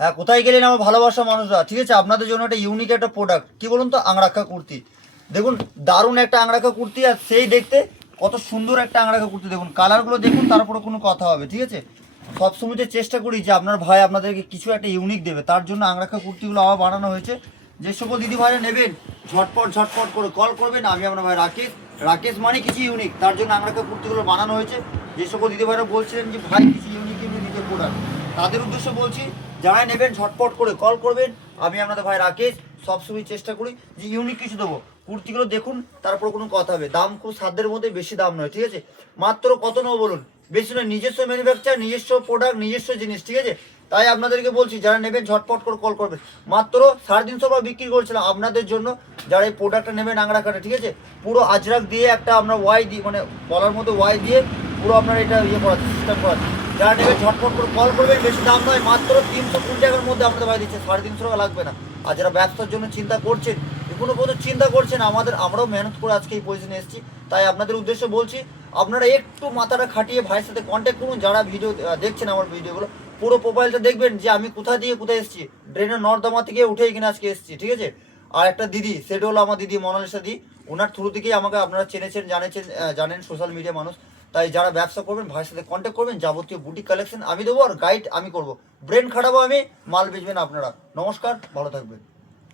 হ্যাঁ, কোথায় গেলেন আমার ভালোবাসা মানুষরা? ঠিক আছে, আপনাদের জন্য একটা ইউনিক একটা প্রোডাক্ট, কি বলুন তো, আংরাখা কুর্তি। দেখুন, দারুণ একটা আংরাখা কুর্তি, আর সেই দেখতে কত সুন্দর একটা আংরাখা কুর্তি। দেখুন কালারগুলো দেখুন, তারপরে কোনো কথা হবে। ঠিক আছে, সবসময় চেষ্টা করি যে আপনার ভাই আপনাদেরকে কিছু একটা ইউনিক দেবে, তার জন্য আংরাখা কুর্তিগুলো আবার বানানো হয়েছে। যে সকল দিদি ভাইরা নেবেন, ঝটপট ঝটপট করে কল করবেন। আমি আপনার ভাই রাকেশ। রাকেশ মানে কিছু ইউনিক, তার জন্য আংরাখা কুর্তিগুলো বানানো হয়েছে। যে সকল দিদি ভাইরা বলছিলেন যে ভাই কিছু ইউনিক ইউনিক নিজের প্রোডাক্ট, তাদের উদ্দেশ্যে বলছি, যারা নেবেন ঝটপট করে কল করবেন। আমি আপনাদের ভাই রাকেশ, সবসময় চেষ্টা করি যে ইউনিক কিছু দেবো। কুর্তিগুলো দেখুন, তারপর কোনো কথা হবে। দাম খুব সাধ্যের মধ্যে, বেশি দাম নয়। ঠিক আছে, মাত্র কত নেবো বলুন? বেশি নয়, নিজস্ব ম্যানুফ্যাকচার, নিজস্ব প্রোডাক্ট, নিজস্ব জিনিস। ঠিক আছে, তাই আপনাদেরকে বলছি যারা নেবেন ঝটপট করে কল করবেন। মাত্র 350 টাকা বিক্রি করছিলাম আপনাদের জন্য, যারা এই প্রোডাক্টটা নেবেন আংরাখাটা। ঠিক আছে, পুরো আজরাক দিয়ে একটা আপনার ওয়াই দিয়ে, মানে বলার মতো ওয়াই দিয়ে পুরো আপনার এটা ইয়ে করা সিস্টেম করা। যারা নেবেন ঝটপট করে কল করবেন, বেশি দাম নয়, মাত্র 320 টাকার মধ্যে আপনাদের ভাই দিচ্ছে, 350 টাকা লাগবে না। আর যারা ব্যবসার জন্য চিন্তা করছেন, কোনো পর্যন্ত চিন্তা করছেন, আমরাও মেহনত করে আজকে এই পজিশনে এসেছি, তাই আপনাদের উদ্দেশ্যে বলছি, আপনারা একটু মাথাটা খাটিয়ে ভাইয়ের সাথে কন্ট্যাক্ট করুন। যারা ভিডিও দেখছেন আমার ভিডিওগুলো, পুরো প্রোফাইলটা দেখবেন যে আমি কোথা দিয়ে কোথায় এসেছি। ড্রেনের নর্দমা থেকে উঠে এখানে আজকে এসেছি। ঠিক আছে, আর একটা দিদি, সেটা হলো আমার দিদি মোনালিসা দি। ওনার থ্রু থেকেই আমাকে আপনারা চেনেছেন, জানেন সোশ্যাল মিডিয়া মানুষ। তাই যারা ব্যবসা করবেন ভাইয়ের সাথে কন্ট্যাক্ট করবেন, যাবতীয় বুটিক কালেকশন আমি দেবো, আর গাইড আমি করব। ব্রেন খাটাবো আমি, মাল বেচবেন আপনারা। নমস্কার, ভালো থাকবেন।